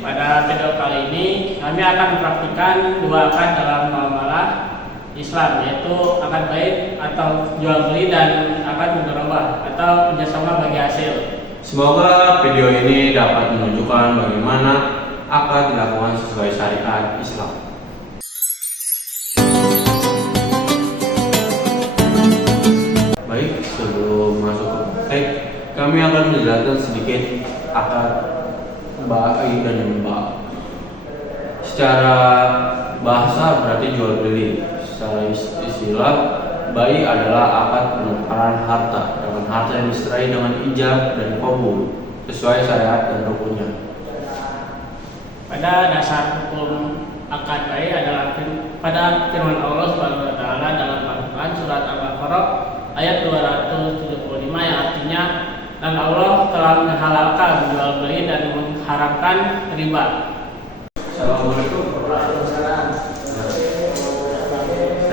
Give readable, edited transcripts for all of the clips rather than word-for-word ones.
pada video kali ini kami akan mempraktikkan dua akad dalam muamalah Islam, yaitu akad bait atau jual beli dan akad mudharabah atau kerjasama bagi hasil. Semoga video ini dapat menunjukkan bagaimana akad dilakukan sesuai syariat Islam. Baik, sebelum masuk ke praktek, kami akan menjelaskan sedikit akad bai dan ba. Secara bahasa berarti jual beli. Secara istilah, bai adalah akad penukaran harta dengan harta yang diserai dengan ijab dan qabul sesuai syariat dan rukunnya. Pada dasar hukum akad bai adalah pada firman Allah Subhanahu wa taala dalam Al-Qur'an surat Al-Baqarah ayat 275 yang artinya, dan Allah telah menghalalkan jual beli dan mengharamkan riba. Assalamualaikum.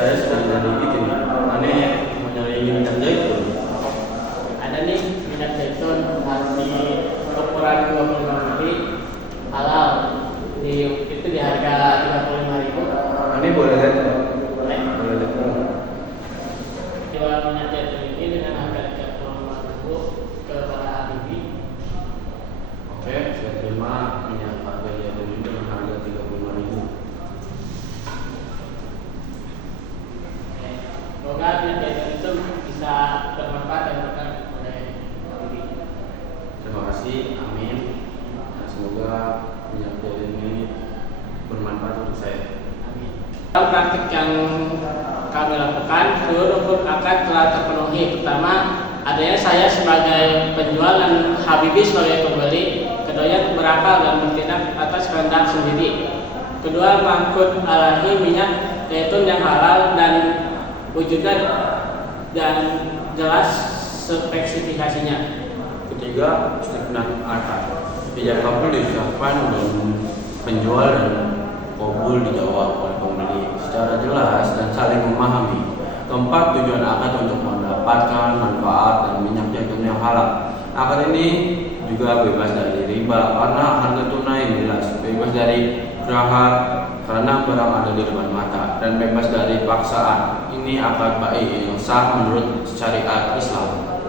Saya sedang jadi bikin. Aneh mau nyari minyak zaitun. Ada nih minyak zaitun di ukuran 25 ml halal. Itu di harga 35.000. Aneh boleh lihat? Boleh. Boleh lihat. Jual minyak zaitun ini dengan harga 35.000 kepada Habibie. Oke, saya terima minyak harga zaitun ini dengan harga 35.000. Semoga minyak zaitun itu bisa bermanfaat dan berkah oleh Habibie. Terima kasih, amin. Dan semoga minyak zaitun ini bermanfaat untuk saya. Amin. Dalam praktik yang kami lakukan, seluruh rukun akad telah terpenuhi. Pertama, adanya saya sebagai penjual dan Habibie sebagai pembeli. Keduanya berakal dan bertindak atas kehendak sendiri. Kedua, mangkut alahi minyak zaitun yang halal dan wujudnya dan jelas spesifikasinya. Ketiga, istiqnah akad. Ijab kabul diucapkan dan penjual dan kabul dijawab oleh pembeli secara jelas dan saling memahami. Keempat, tujuan akad untuk mendapatkan manfaat dan minyak zaitun yang halal. Akad ini juga bebas dari riba karena harga tunai jelas, bebas dari gerahak karena barang ada di depan mata, dan bebas dari paksaan. Ini akad bai yang sah menurut syariat Islam.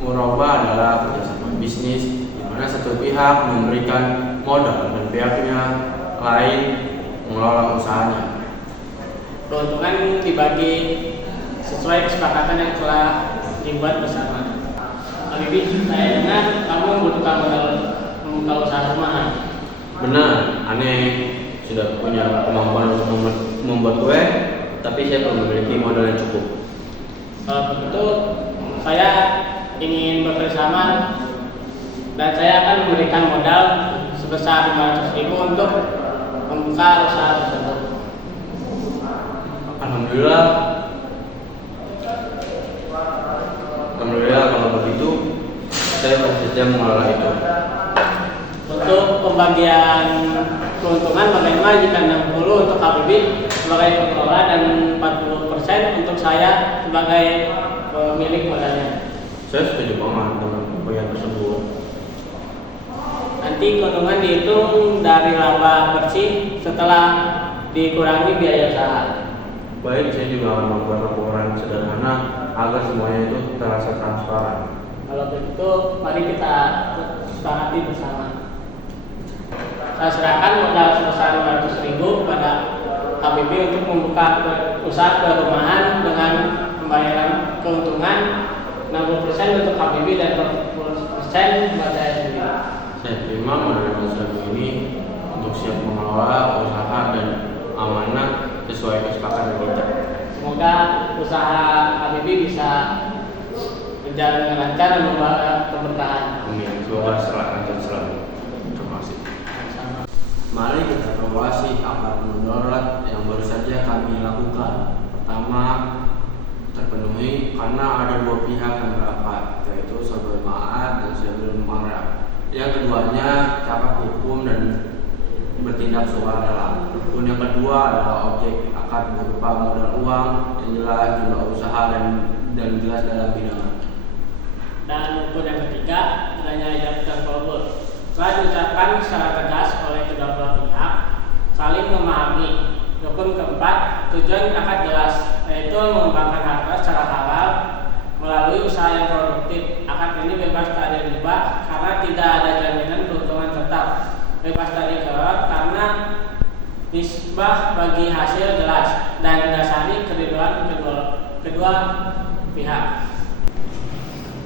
Murabah adalah kerjasama bisnis di mana satu pihak memberikan modal dan pihaknya lain mengelola usahanya. Keuntungan dibagi sesuai kesepakatan yang telah dibuat bersama. Habibie, saya dengar kamu membutuhkan modal membuka usaha rumahan. Benar, aneh sudah punya kemampuan untuk membuat kue, tapi saya belum memiliki modal yang cukup. Kalau begitu, saya ingin bekerjasama dan saya akan memberikan modal sebesar 500.000 untuk membuka usaha tersebut. Alhamdulillah kalau begitu saya saja mengelola itu. Untuk pembagian keuntungan bagaimana jika 60 untuk Habibie sebagai pengelola dan 40% untuk saya sebagai pemilik modalnya. Saya setuju banget dengan pembagian tersebut. Nanti keuntungan dihitung dari laba bersih setelah dikurangi biaya usaha. Baik, saya juga akan membuat laporan sederhana agar semuanya itu terasa transparan. Kalau begitu, mari kita sepakati bersama. Saya serahkan modal sebesar 500.000 kepada Habibie untuk membuka usaha perumahan dengan pembayaran keuntungan 60% untuk Habibie dan 40% buat saya sendiri. Saya terima menerima usaha ini untuk siap mengelola usaha dan amanah sesuai kesepakatan kita. Semoga usaha Habibie bisa berjalan dengan lancar dan membawa keberkahan. Amin. Semoga lancar selalu. Terima kasih. Mari kita evaluasi akad mudarat yang baru saja kami lakukan. Pertama, terpenuhi karena ada dua pihak yang berakad, yaitu sahabat ma'ad dan sahabat marah. Yang keduanya cakap hukum dan bertindak sukarela. Rukun yang kedua adalah objek akad berupa modal uang yang jelas, jumlah usaha dan jelas dalam bidang. Dan telah diucapkan secara tegas oleh kedua belah pihak, saling memahami. Rukun keempat, tujuan akad jelas, yaitu mengembangkan harta secara halal melalui usaha yang produktif. Akad ini bebas dari riba karena tidak ada jaminan keuntungan tetap, bebas dari gharar karena nisbah bagi hasil jelas, dan didasari keriduan kedua pihak.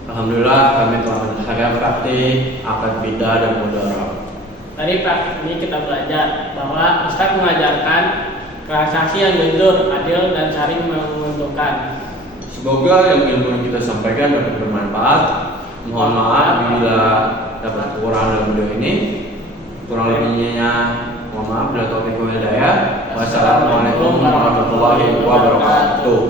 Alhamdulillah kami telah menyelesaikan praktik akad bidah dan mudharah. Dari praktik ini kita belajar bahwa Ustaz mengajarkan transaksi yang jujur, adil, dan saling menguntungkan. Semoga ilmu yang kita sampaikan dapat bermanfaat. Mohon maaf bila dapat kekurangan dalam video ini. Kurang lebihnya mohon maaf. Bila taufiq wal hidayah. Wassalamualaikum warahmatullahi wabarakatuh.